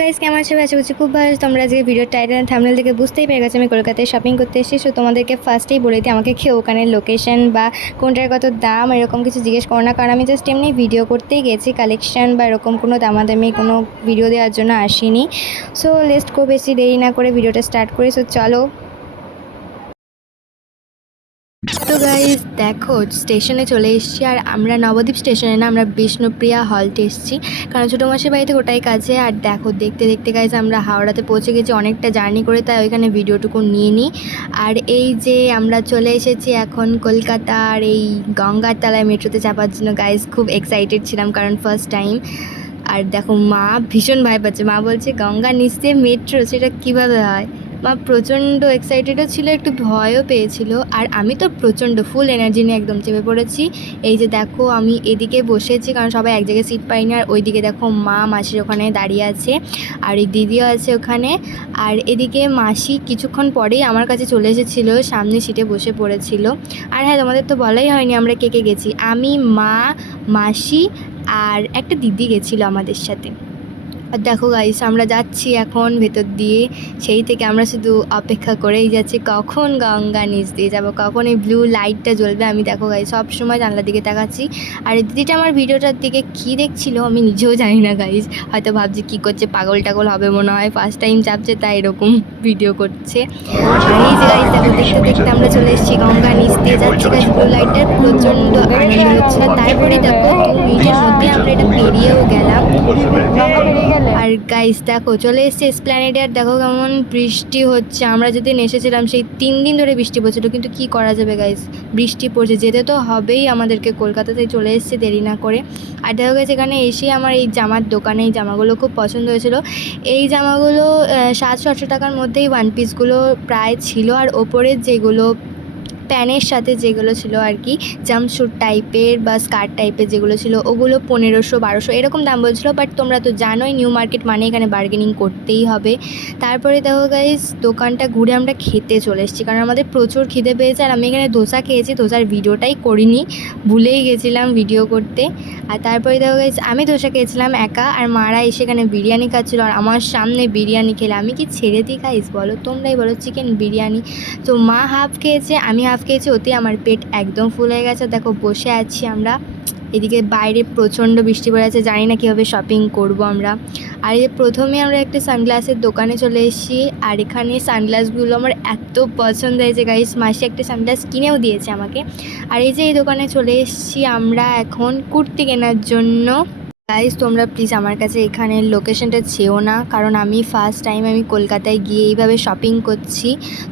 Guys কেমন আছো? আশা করছি খুব ভালো। তোমরা আজকে ভিডিও টাইটেল এন্ড থাম্বনেল থেকে বুঝতেই পেরে গেছো আমি কলকাতায় শপিং করতে এসেছি। সো তোমাদেরকে ফার্স্টেই বলে দিই, আমাকে কেউ ওখানে লোকেশন বা কোনটার কত দাম এরকম কিছু জিজ্ঞেস করো না, কারণ আমি জাস্ট এমনি ভিডিও করতেই গেছি। কালেকশন বা এরকম কোনো দামাদামি কোনো ভিডিও দেওয়ার জন্য আসিনি। সো লেটস গো, বেশি দেরি না করে ভিডিওটা স্টার্ট করি। সো চলো। তো গাইজ দেখো, স্টেশনে চলে এসেছি। আর আমরা নবদ্বীপ স্টেশনে না, আমরা বিষ্ণুপ্রিয়া হল্টে এসেছি, কারণ ছোটো মাসির বাড়িতে ওটাই কাছে। আর দেখো, দেখতে দেখতে গাইজ আমরা হাওড়াতে পৌঁছে গেছি অনেকটা জার্নি করে, তাই ওইখানে ভিডিওটুকু নিয়ে নিই। আর এই যে আমরা চলে এসেছি এখন কলকাতার এই গঙ্গার তলায় মেট্রোতে চাপার জন্য। গাইজ খুব এক্সাইটেড ছিলাম, কারণ ফার্স্ট টাইম। আর দেখো, মা ভীষণ ভয় পাচ্ছে। মা বলছে গঙ্গার নিচ দিয়ে মেট্রো, সেটা কীভাবে হয়। মা প্রচণ্ড এক্সাইটেডও ছিল, একটু ভয়ও পেয়েছিল। আর আমি তো প্রচণ্ড ফুল এনার্জি নিয়ে একদম চেপে পড়েছি। এই যে দেখো, আমি এদিকে বসেছি কারণ সবাই এক জায়গায় সিট পাইনি। আর ওইদিকে দেখো মা মাসির ওখানে দাঁড়িয়ে আছে, আর এই দিদিও আছে ওখানে। আর এদিকে মাসি কিছুক্ষণ পরেই আমার কাছে চলে এসেছিলো, সামনে সিটে বসে পড়েছিল। আর হ্যাঁ, তোমাদের তো বলাই হয়নি আমরা কে কে গেছি। আমি, মা, মাসি আর একটা দিদি গেছিলো আমাদের সাথে। আর দেখো গাইস, আমরা যাচ্ছি এখন ভেতর দিয়ে। সেই থেকে আমরা শুধু অপেক্ষা করেই যাচ্ছি কখন গঙ্গা নিচ দিয়ে যাবো, কখন এই ব্লু লাইটটা জ্বলবে। আমি দেখো গাইস সব সময় জানলার দিকে তাকাচ্ছি। আর এই দিদিটা আমার ভিডিওটার দিকে কী দেখছিল আমি নিজেও জানি না গাইস। হয়তো ভাবছি কী করছে, পাগল টাগল হবে মনে হয়, ফার্স্ট টাইম চাপছে তাই এরকম ভিডিও করছে। আর এই যে গাইস দেখো, দেখতে দেখতে আমরা চলে এসেছি গঙ্গা নিচ দিয়ে যাচ্ছি গাইস। ব্লু লাইটের প্রচণ্ড আনন্দ হচ্ছিল। তারপরে দেখো 2 মিনিটের মধ্যে আমরা এটা পেরিয়েও গেলাম। আর গাইস দেখো, চলে এসছে এসপ্ল্যানেডে। আর দেখো কেমন বৃষ্টি হচ্ছে। আমরা যেদিন এসেছিলাম সেই 3 দিন ধরে বৃষ্টি পড়ছিল, কিন্তু কি করা যাবে গাইস, বৃষ্টি পড়ছে, যেতে তো হবেই আমাদেরকে। কলকাতাতে চলে এসছে দেরি না করে। আর দেখো গাইস, এখানে এসে আমার এই জামার দোকানে এই জামাগুলো খুব পছন্দ হয়েছিল। এই জামাগুলো 700-800 টাকার মধ্যেই ওয়ান পিসগুলো প্রায় ছিল। আর ওপরের যেগুলো প্যানের সাথে যেগুলো ছিল আর কি, জাম্পস্যুট টাইপের বা স্কার্ট টাইপের যেগুলো ছিল, ওগুলো 1500-1200 এরকম দাম বলছিল। বাট তোমরা তো জানোই নিউ মার্কেট মানে এখানে বার্গেনিং করতেই হবে। তারপরে দেখো গাইস, দোকানটা ঘুরে আমরা খেতে চলে এসেছি, কারণ আমাদের প্রচুর খিদে পেয়েছে। আর আমি এখানে ধোসা খেয়েছি, ধোসার ভিডিওটাই করিনি, ভুলেই গেছিলাম ভিডিও করতে। আর তারপরে দেখো গাইস, আমি ধোসা খেয়েছিলাম একা, আর মারা এসে এখানে বিরিয়ানি খাচ্ছিলো। আর আমার সামনে বিরিয়ানি খেলে আমি কি ছেড়ে দিই গাইস, বলো তোমরাই বলো, চিকেন বিরিয়ানি। তো মা হাফ খেয়েছে, আমি হাফ খেয়েছি, ওতে আমার পেট একদম ফুল হয়ে গেছে। দেখো বসে আছি আমরা, এদিকে বাইরে প্রচণ্ড বৃষ্টি পড়ে আছে, জানি না কীভাবে শপিং করব আমরা। আর এই প্রথমে আমরা একটা সানগ্লাসের দোকানে চলে এসেছি। আর এখানে সানগ্লাসগুলো আমার এত পছন্দ হয়েছে গাইস, মাসি একটা সানগ্লাস কিনেও দিয়েছে আমাকে। আর এই যে এই দোকানে চলে এসেছি আমরা এখন কুর্তি কেনার জন্য। গাইস তোমরা প্লিজ আমার কাছে এখানের লোকেশনটা চেও না, কারণ আমি ফার্স্ট টাইম আমি কলকাতায় গিয়ে এইভাবে শপিং করছি।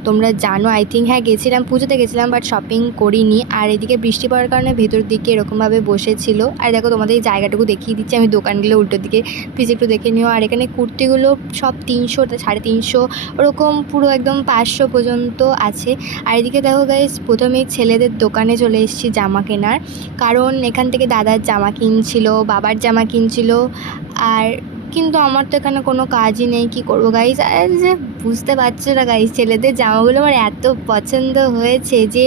তোমরা জানো আই থিঙ্ক, হ্যাঁ গেছিলাম, পুজোতে গেছিলাম, বাট শপিং করিনি। আর এদিকে বৃষ্টি পড়ার কারণে ভেতর দিকে এরকমভাবে বসেছিল। আর দেখো তোমাদের এই জায়গাটুকু দেখিয়ে দিচ্ছি আমি, দোকানগুলো উল্টো দিকে, প্লিজ একটু দেখে নিও। আর এখানে কুর্তিগুলো সব 300, 350 ওরকম, পুরো একদম 500 পর্যন্ত আছে। আর এদিকে দেখো গাইস, প্রথমেই ছেলেদের দোকানে চলে এসেছি জামা কেনার, কারণ এখান থেকে দাদার জামা কিনছিল, বাবার জামা কিনছিল। আর কিন্তু আমার তো এখানে কোনো কাজই নেই, কি করবো গাইস। আর যে বুঝতে পারছো না গাইস, ছেলেদের জামাগুলো আমার এত পছন্দ হয়েছে যে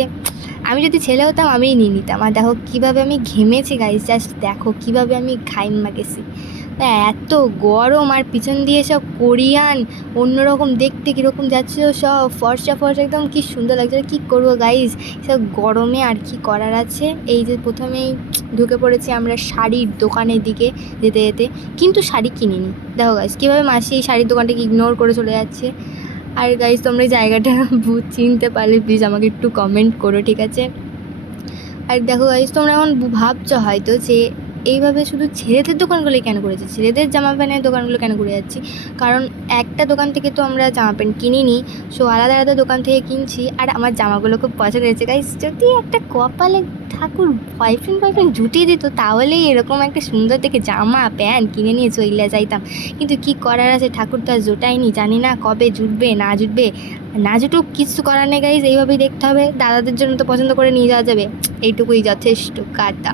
আমি যদি ছেলে হতাম আমিই নিয়ে নিতাম। আর দেখো কীভাবে আমি ঘেমেছি গাইস, জাস্ট দেখো কীভাবে আমি ঘাইমা গেছি। এত গরম, আর পিছন দিয়ে সব কোরিয়ান অন্যরকম দেখতে কীরকম যাচ্ছিলো, সব ফর্সা ফর্সা একদম, কি সুন্দর লাগছে। কী করবো গাইস, সব গরমে আর কি করার আছে। এই যে প্রথমেই ঢুকে পড়েছি আমরা শাড়ির দোকানের দিকে যেতে যেতে, কিন্তু শাড়ি কিনিনি। দেখো গাইস কীভাবে মাসি এই শাড়ির দোকানটাকে ইগনোর করে চলে যাচ্ছে। আর গাইস তোমরা এই জায়গাটা চিনতে পারলে প্লিজ আমাকে একটু কমেন্ট করো, ঠিক আছে। আর দেখো গাইস, তোমরা এখন ভাবছো হয়তো যে এইভাবে শুধু ছেলেদের দোকানগুলোই কেন করেছি, ছেলেদের জামা প্যান্টের দোকানগুলো কেন ঘুরে যাচ্ছি, কারণ একটা দোকান থেকে তো আমরা জামা প্যান্ট কিনিনি, সো আলাদা আলাদা দোকান থেকে কিনছি। আর আমার জামাগুলো খুব পছন্দ হয়েছে গাইস। যদি একটা কপালে ঠাকুর বয়ফ্রেন্ড জুটিয়ে দিত, তাহলেই এরকম একটা সুন্দর দেখে জামা প্যান্ট কিনে নিয়ে চলে যাইতাম। কিন্তু কি করার আছে, ঠাকুর তো আর জোটায়নি, জানি না কবে জুটবে না জুটবে। না জুটুক, কিছু করার নেই গাইস, এইভাবেই দেখতে হবে। দাদাদের জন্য তো পছন্দ করে নিয়ে যাওয়া যাবে, এইটুকুই যথেষ্ট কাটা।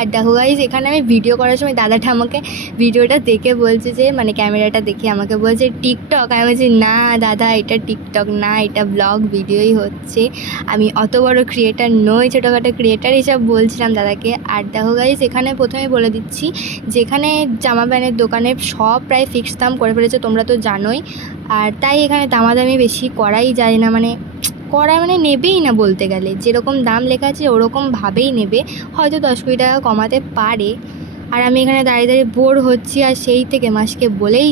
আর দেখো গাইজ এখানে আমি ভিডিও করার সময় দাদাটা আমাকে ভিডিওটা দেখে বলছে যে মানে ক্যামেরাটা দেখে আমাকে বলছে টিকটক। আমি বলছি না দাদা, এটা টিকটক না, এটা ব্লগ ভিডিওই হচ্ছে, আমি অত বড় ক্রিয়েটার নই, ছোটোখাটো ক্রিয়েটার, এইসব বলছিলাম দাদাকে। আর দেখো গাইজ এখানে প্রথমে বলে দিচ্ছি, যেখানে জামা প্যান্টের দোকানে সব প্রায় ফিক্স দাম করে ফেলেছে, তোমরা তো জানোই। আর তাই এখানে দামাদামি বেশি করাই যায় না, মানে নেবেই না বলতে গেলে, যেরকম দাম লেখা আছে ওরকমভাবেই নেবে, হয়তো 10-20 টাকা কমাতে পারে। আর আমি এখানে দাঁড়িয়ে দাঁড়িয়ে বোর হচ্ছি, আর সেই থেকে মাসিকে বলেই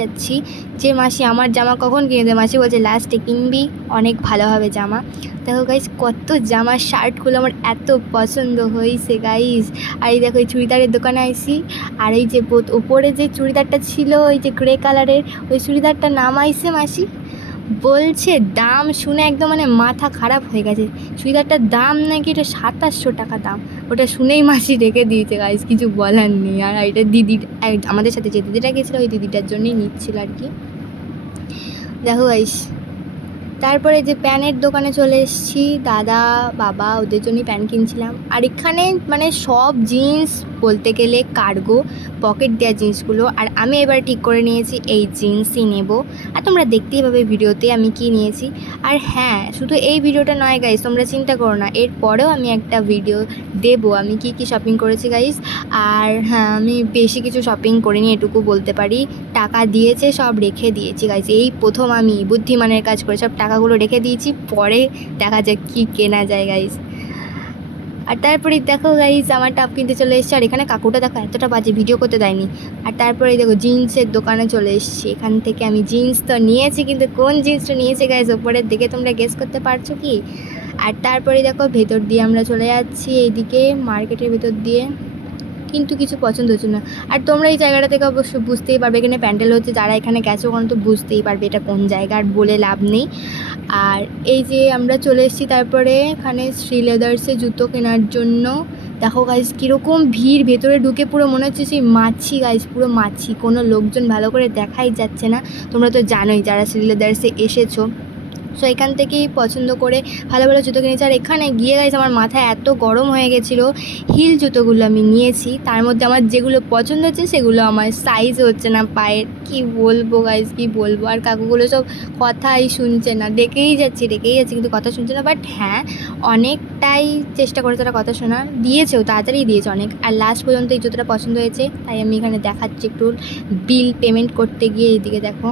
যাচ্ছি যে মাসি আমার জামা কখন কিনে দেবে। মাসি বলছে লাস্টে কিনবি, অনেক ভালো হবে জামা। দেখো গাইজ কত জামা শার্টগুলো আমার এত পছন্দ হয়েছে গাইজ। আর এই দেখো এই চুড়িদারের দোকানে আইসি, আর এই যে ওপরে যে চুড়িদারটা ছিল ওই যে গ্রে কালারের, ওই চুড়িদারটা নামাইছে মাসি, বলছে দাম শুনে একদম মানে মাথা খারাপ হয়ে গেছে। চুড়িদারটার দাম নাকি এটা 2700 টাকা দাম। ওটা শুনেই মাসি রেখে দিয়েছে গাইজ, কিছু বলার নেই। আর এটা দিদি, আমাদের সাথে যে দিদিটা গেছিলো ওই দিদিটার জন্যই নিচ্ছিল আর কি। দেখো গাইজ তারপরে যে প্যানের দোকানে চলে এসেছি, দাদা বাবা ওদের জন্যই প্যান্ট কিনছিলাম। আর এখানে মানে সব জিন্স বলতে গেলে কার্গো পকেট দেওয়া জিন্সগুলো। আর আমি এবার ঠিক করে নিয়েছি এই জিন্সই নেব। আর তোমরা দেখতেই পাবে ভিডিওতে আমি কি নিয়েছি। আর হ্যাঁ, শুধু এই ভিডিওটা নয় গাইজ, তোমরা চিন্তা করো না, এরপরেও আমি একটা ভিডিও দেবো আমি কি কি শপিং করেছি গাইজ। আর হ্যাঁ, আমি বেশি কিছু শপিং করিনি এটুকু বলতে পারি, টাকা দিয়েছে সব রেখে দিয়েছি গাইজ। এই প্রথম আমি বুদ্ধিমানের কাজ করে সব টাকাগুলো রেখে দিয়েছি, পরে দেখা যাক কী কেনা যায় গাইজ। আর তারপরে দেখো গাইজ আমার টপ কিনতে চলে এসেছি। আর এখানে কাকুটা দেখো এতটা বাজে, ভিডিও করতে দেয়নি। আর তারপরে দেখো জিন্সের দোকানে চলে এসেছি, এখান থেকে আমি জিন্স তো নিয়েছি, কিন্তু কোন জিন্সটা নিয়েছি গাইজ ওপরের দিকে তোমরা গেস করতে পারছো কি? আর তারপরে দেখো ভেতর দিয়ে আমরা চলে যাচ্ছি এইদিকে মার্কেটের ভেতর দিয়ে, কিন্তু কিছু পছন্দ হচ্ছে না। আর তোমরা এই জায়গাটা থেকে অবশ্য বুঝতেই পারবে, এখানে প্যান্ডেল হচ্ছে, যারা এখানে গেছো ওখানে তো বুঝতেই পারবে এটা কোন জায়গা, আর বলে লাভ নেই। আর এই যে আমরা চলে এসেছি তারপরে এখানে শ্রী লেদার্সে জুতো কেনার জন্য। দেখো গাইজ কীরকম ভিড়, ভেতরে ঢুকে পুরো মনে হচ্ছে সেই মাছি গাইজ, পুরো মাছি, কোনো লোকজন ভালো করে দেখাই যাচ্ছে না। তোমরা তো জানোই যারা শ্রী লেদার্সে এসেছো। সো এখান থেকেই পছন্দ করে ভালো ভালো জুতো কিনেছি। আর এখানে গিয়ে গাইজ আমার মাথা এত গরম হয়ে গেছিলো, হিল জুতোগুলো আমি নিয়েছি, তার মধ্যে আমার যেগুলো পছন্দ হচ্ছে সেগুলো আমার সাইজ হচ্ছে না পায়ের, কি বলবো গাইজ কি বলবো। আর কাকুগুলো সব কথাই শুনছে না, ডেকেই যাচ্ছি কিন্তু কথা শুনছে না। বাট হ্যাঁ, অনেকটাই চেষ্টা করে তারা কথা শোনার, দিয়েছেও, তাড়াতাড়ি দিয়েছে অনেক। আর লাস্ট পর্যন্ত এই জুতোটা পছন্দ হয়েছে, তাই আমি এখানে দেখাচ্ছি একটু বিল পেমেন্ট করতে গিয়ে। এইদিকে দেখো,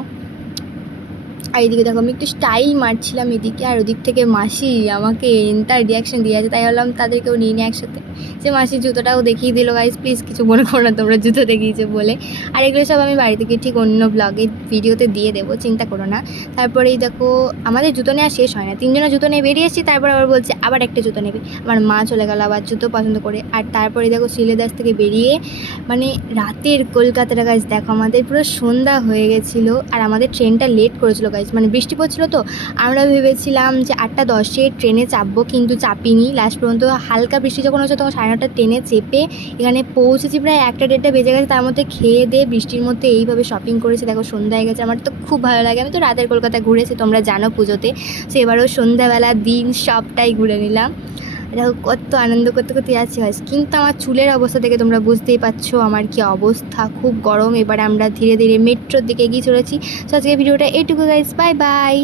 আর এদিকে দেখো আমি একটু স্টাইল মারছিলাম এদিকে, আর ওদিক থেকে মাসি আমাকে তার রিয়াকশান দিয়ে আছে, তাই বললাম তাদেরকেও নিয়ে নিয়ে একসাথে, যে মাসির জুতোটাও দেখিয়ে দিল গাইজ, প্লিজ কিছু মনে করো না তোমরা জুতো দেখিয়েছে বলে। আর এগুলো সব আমি বাড়ি থেকে ঠিক অন্য ব্লগে ভিডিওতে দিয়ে দেবো, চিন্তা করো না। তারপরেই দেখো আমাদের জুতো নেওয়া শেষ হয় না, 3 জনের জুতো নিয়ে বেরিয়ে এসেছি, তারপর আবার বলছে আবার একটা জুতো নেবে। আমার মা চলে গেল আবার জুতো পছন্দ করে। আর তারপরে দেখো শ্রীলেদার্স থেকে বেরিয়ে মানে রাতের কলকাতাটা গাইজ, দেখো আমাদের পুরো সন্ধ্যা হয়ে গেছিলো, আর আমাদের ট্রেনটা লেট করেছিল গাইজ, মানে বৃষ্টি পড়ছিলো তো। আমরা ভেবেছিলাম যে 8টা 10-এ ট্রেনে চাপবো, কিন্তু চাপিনি। লাস্ট পর্যন্ত হালকা বৃষ্টি যখন হচ্ছে তখন 9:30 ট্রেনে চেপে এখানে পৌঁছেছি, প্রায় 1টা 1:30 বেজে গেছে। তার মধ্যে খেয়ে দিয়ে বৃষ্টির মধ্যে এইভাবে শপিং করেছি, দেখো সন্ধ্যা হয়ে গেছে। আমার তো খুব ভালো লাগে, আমি তো রাতের কলকাতা ঘুরেছি তোমরা জানো পুজোতে, সো এবারও সন্ধ্যাবেলা দিন সবটাই ঘুরে নিলাম। দেখো কত আনন্দ করতে করতে যাচ্ছি গাইস। কিন্তু আমার চুলের অবস্থা থেকে তোমরা বুঝতেই পারছো আমার কি অবস্থা, খুব গরম। এবারে আমরা ধীরে ধীরে মেট্রোর দিকে এগিয়ে চলেছি। তো আজকে ভিডিওটা এইটুকু গাইস, বাই বাই।